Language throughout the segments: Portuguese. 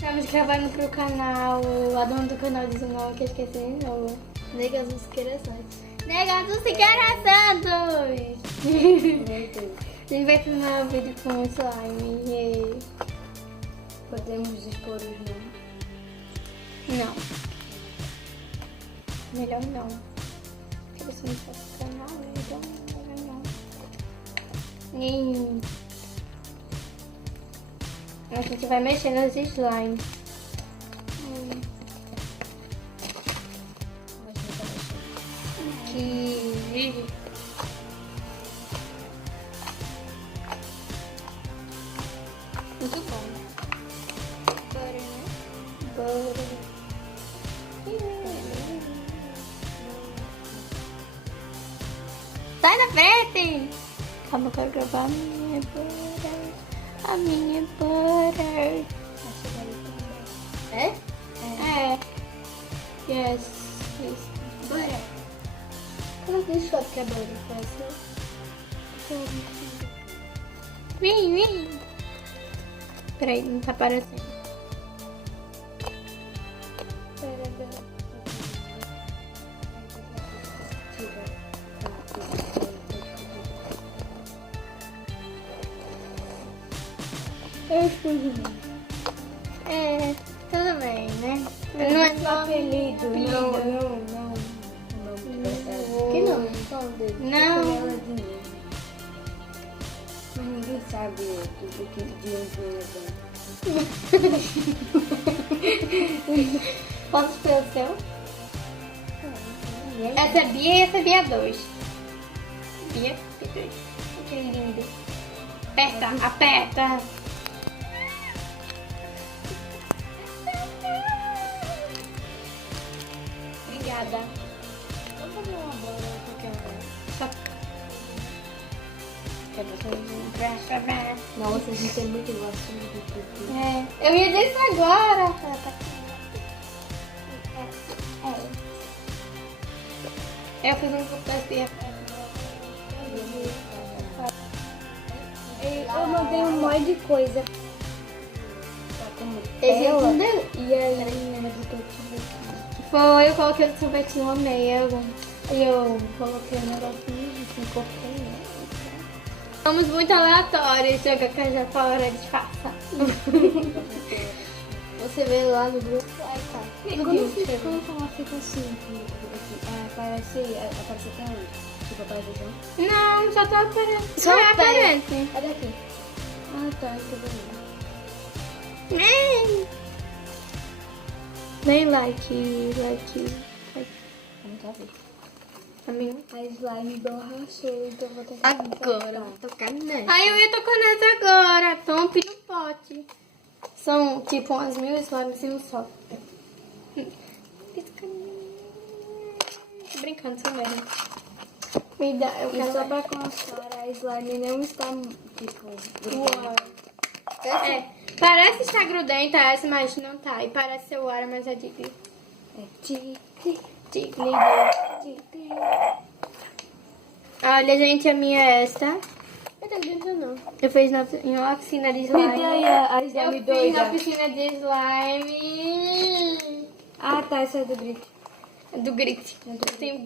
Estamos gravando pro canal, a dona do canal diz o nome que eu esqueci de novo. Nega dos corações. Nega dos Santos! A gente vai filmar um vídeo com slime. E... podemos expor os nomes? não. Melhor não. Porque se não for pro canal, então melhor não. E... a gente vai mexer nos slimes. Que... muito bom. Bora, né? Bora. Sai da frente! Calma, eu quero gravar a minha bora. A minha bora. É? É. Yes. Isso. Bora. Como que deixa que é bora? Vem. Peraí, não tá aparecendo. Eu escolhi. É, tudo bem, né? Não é só apelido. Não. Que não? Qual deles? Não. Mas ninguém sabe tudo que de onde Posso ser o seu? Essa é Bia e essa é Bia 2. Bia e 2. Que lindo. Aperta. Obrigada. Vamos fazer uma bola qualquer hora. Só... Nossa, a gente é muito gosto de tudo. é, eu ia dizer isso agora. Eu fiz um fotografia. Eu mandei um monte de coisa. Ela, E aí, ela botou tudo aqui. foi, eu coloquei o sorvetinho no meio. Eu coloquei o negocinho assim, cortei. Somos muito aleatórios, joga que já fora de faça. Você vê lá no grupo. Ai, tá. Quando ela fica assim, aparece até onde? Tipo, aparece junto? Não, só tá aparecendo. Só aparece. É daqui. Ah, tá, tudo bem. Nem like. Não tá vendo. A minha. A slime do arrasou, então vou ter que Agora. vou tocar nessa. Aí eu ia tocar nessa agora. Tompe no pote. São tipo umas 1000 slimes em um só. Tô brincando, são mesmo. Me dá, eu E quero. só pra constar, a slime não está, tipo, Uau. É, parece estar grudenta essa, mas não tá. E parece ser o ar, mas é de glitter. É Olha, gente, a minha é essa. Não tá dentro, não. Eu fiz em uma oficina de Me slime. dê aí a Eu slime fiz doida. na oficina de slime. Ah, tá, essa é do grit. Do grit.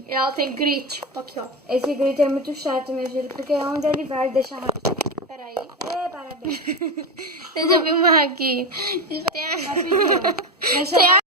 Ela tem grit. Aqui, ó. Esse grit é muito chato, meu filho, porque onde ele vai, deixa rastro. Peraí. Parabéns. Deixa eu filmar aqui. Tem a... Rapidinho. Tem a